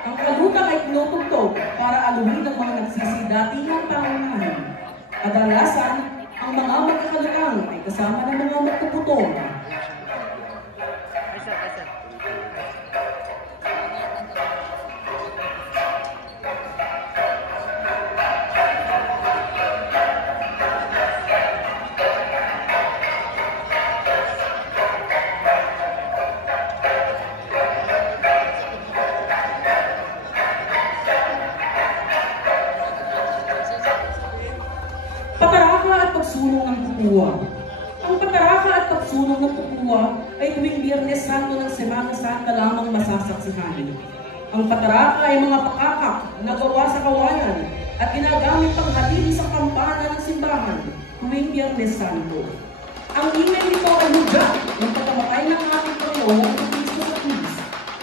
Ang kalutang ay tinutugtog para aluhin ang mga nagsisidatingang pangunahan. Kadalasan, ang mga magkakalutang ay kasama ng mga magpuputong. Pagsulong ng pupuwa. Ang pataraka at pagsulong ng pupuwa ay tuwing Biyernes Santo ng Semana Santa lamang masasaksihan. Ang pataraka ay mga pakakak na gawa sa kawayan at ginagamit pang halili sa kampana ng simbahan tuwing Biyernes Santo. Ang ingay nito ay hudya ng pagkamatay ng ating Panginoon ng Kristo sa krus.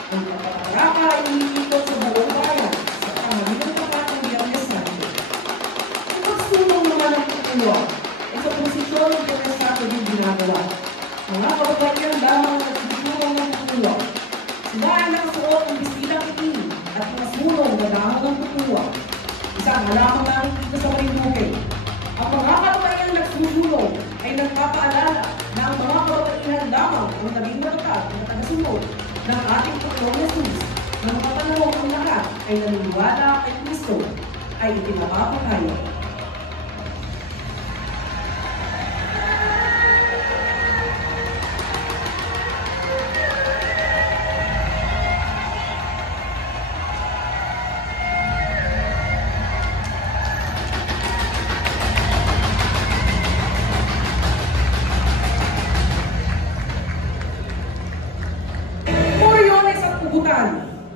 Ang pataraka ay iniikot sa buong bayan sa pangalilang tapat ng Biyernes Santo. Ang pagsulong naman ng pupuwa sa posisyon ng Biyernes Santo din ginagawa. Mga kababaihan lamang ang nagsusulong ng pupuwa. Sila ay nakasuot ng bistilang itim at nakasulong na damo ng pupuwa. Isang halamang nakikita sa Marinduque. Ang mga kababaihan nagsusulong ay nagpapaalala na ang mga kababaihan lamang ang naging matatag na tagasunod ng ating Panginoong Jesus na mga panahon ang lahat ay naniniwala kay Kristo ay itinapapakaya.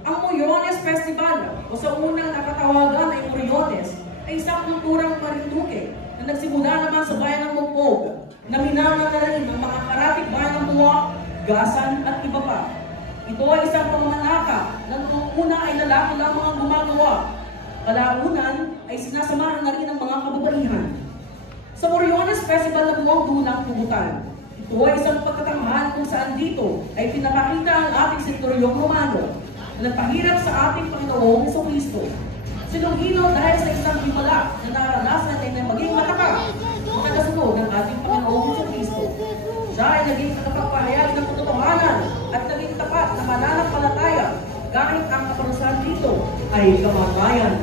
Ang Moriones Festival o sa unang nakatawagan ay Moriones ay isang kulturang Marinduque na nagsimula naman sa bayan ng Mongpog na minana na rin ng mga karatig bayan ng Buwak, Gasan at iba pa. Ito ay isang pamamanaka na noong una ay lalaki lamang ang gumagawa. Kalaunan ay sinasamahan na rin ng mga kababaihan. Sa Moriones Festival na buwang dulang pugutan, ito ay isang pagkatanghal kung saan dito ay pinapakita ang ating senturyong Romano na nagpahirap sa ating Panginoong Jesucristo. Sinunggino dahil sa isang himala na naranasan ay na maging matakap ang tagasunod ng ating Panginoong Jesucristo. Siya ay naging tagapagpahayag ng katotohanan at naging tapat na mananampalataya kahit ang kaparusahan dito ay kamatayan.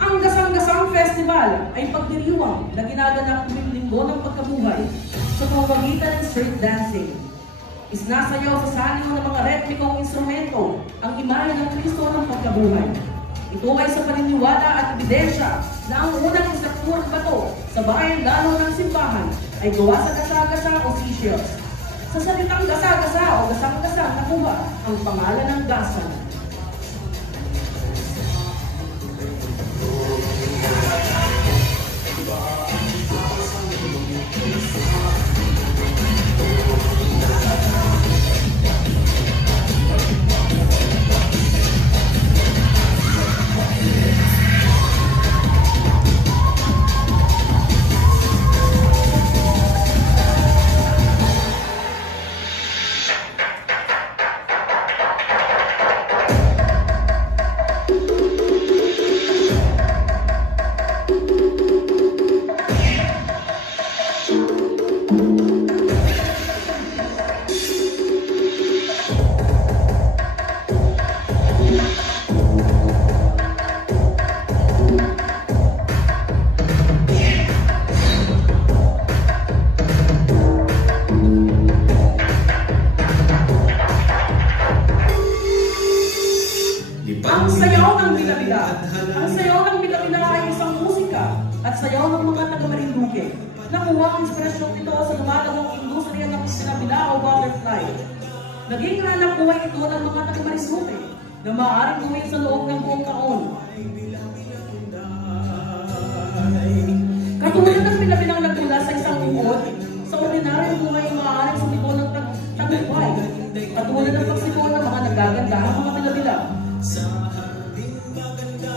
Ang Gasang-Gasang Festival ay pagdiriwang na ginaganap tuwing linggo ng pagkabuhay sa pamamagitan ng street dancing. Isinasayaw sa saliw ng mga retmikong instrumento ang imahe ng Kristo ng pagkabuhay. Ito ay sa paniniwala at ebidensya na ang unang istrukturang bato sa bayan lalo ng simbahan ay gawa sa gasa-gasa o seashells. Sa salitang gasa-gasa o gasang-gasa nakuha ang pangalan ng gasan. ang inspirasyon nito sa lumalawang industriya ng Sinabilao Butterfly. Naging hanap buhay ito ng mga taga-Marisruque na maaaring gawin sa loob ng buong taon. Katulad ng pinabilang nagmula sa isang uod, sa ordinaryong buhay maaaring sumibol ng tagumpay. Katulad ng pagsibol ng mga nagagandahang mga pinabila. Sa harding maganda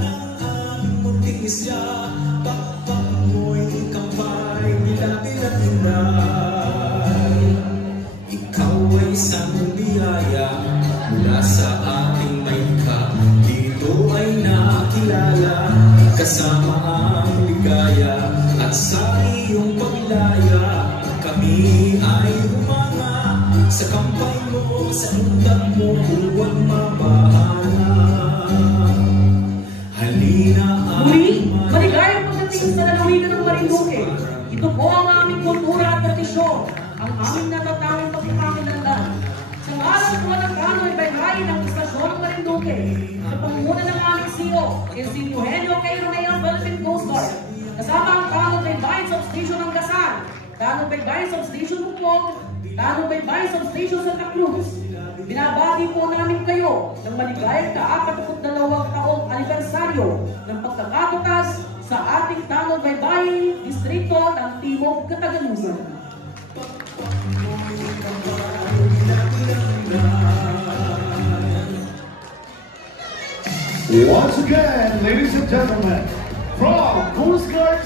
ng munting isya, pakpak mo'y kampay, bila-bilang inday. Ikaw ay isang biyaya mula sa ating maika. Dito ay nakilala kasama ang ligaya. At sa iyong paglaya kami ay humanga. Sa kampay mo, sa undak mo, huwag mabahala. Halina Muli, maligayang pagdating sa lalawigan ng Marinduque. Ito po ang aming kultura at tradisyon, ang aming natatawang pagkakakilanlan. Sa ngalan po ng Kanoy Baybayin ng Istasyon ng Marinduque, sa pangunguna ng aming CEO, si Eugenio K. Romeo Philippine Coast Guard, kasama ang Kanoy Baybayin Substation ng Gasan, Kanoy Baybayin Substation Bukong, Kanoy Baybayin Substation Santa Cruz. Binabati po namin kayo ng maligayang ka-42 taong anibersaryo ng pagkakatutas sa ating Tanod Baybayin, Distrito ng Timog Kataganusan. Once again, ladies and gentlemen, from Coast Guard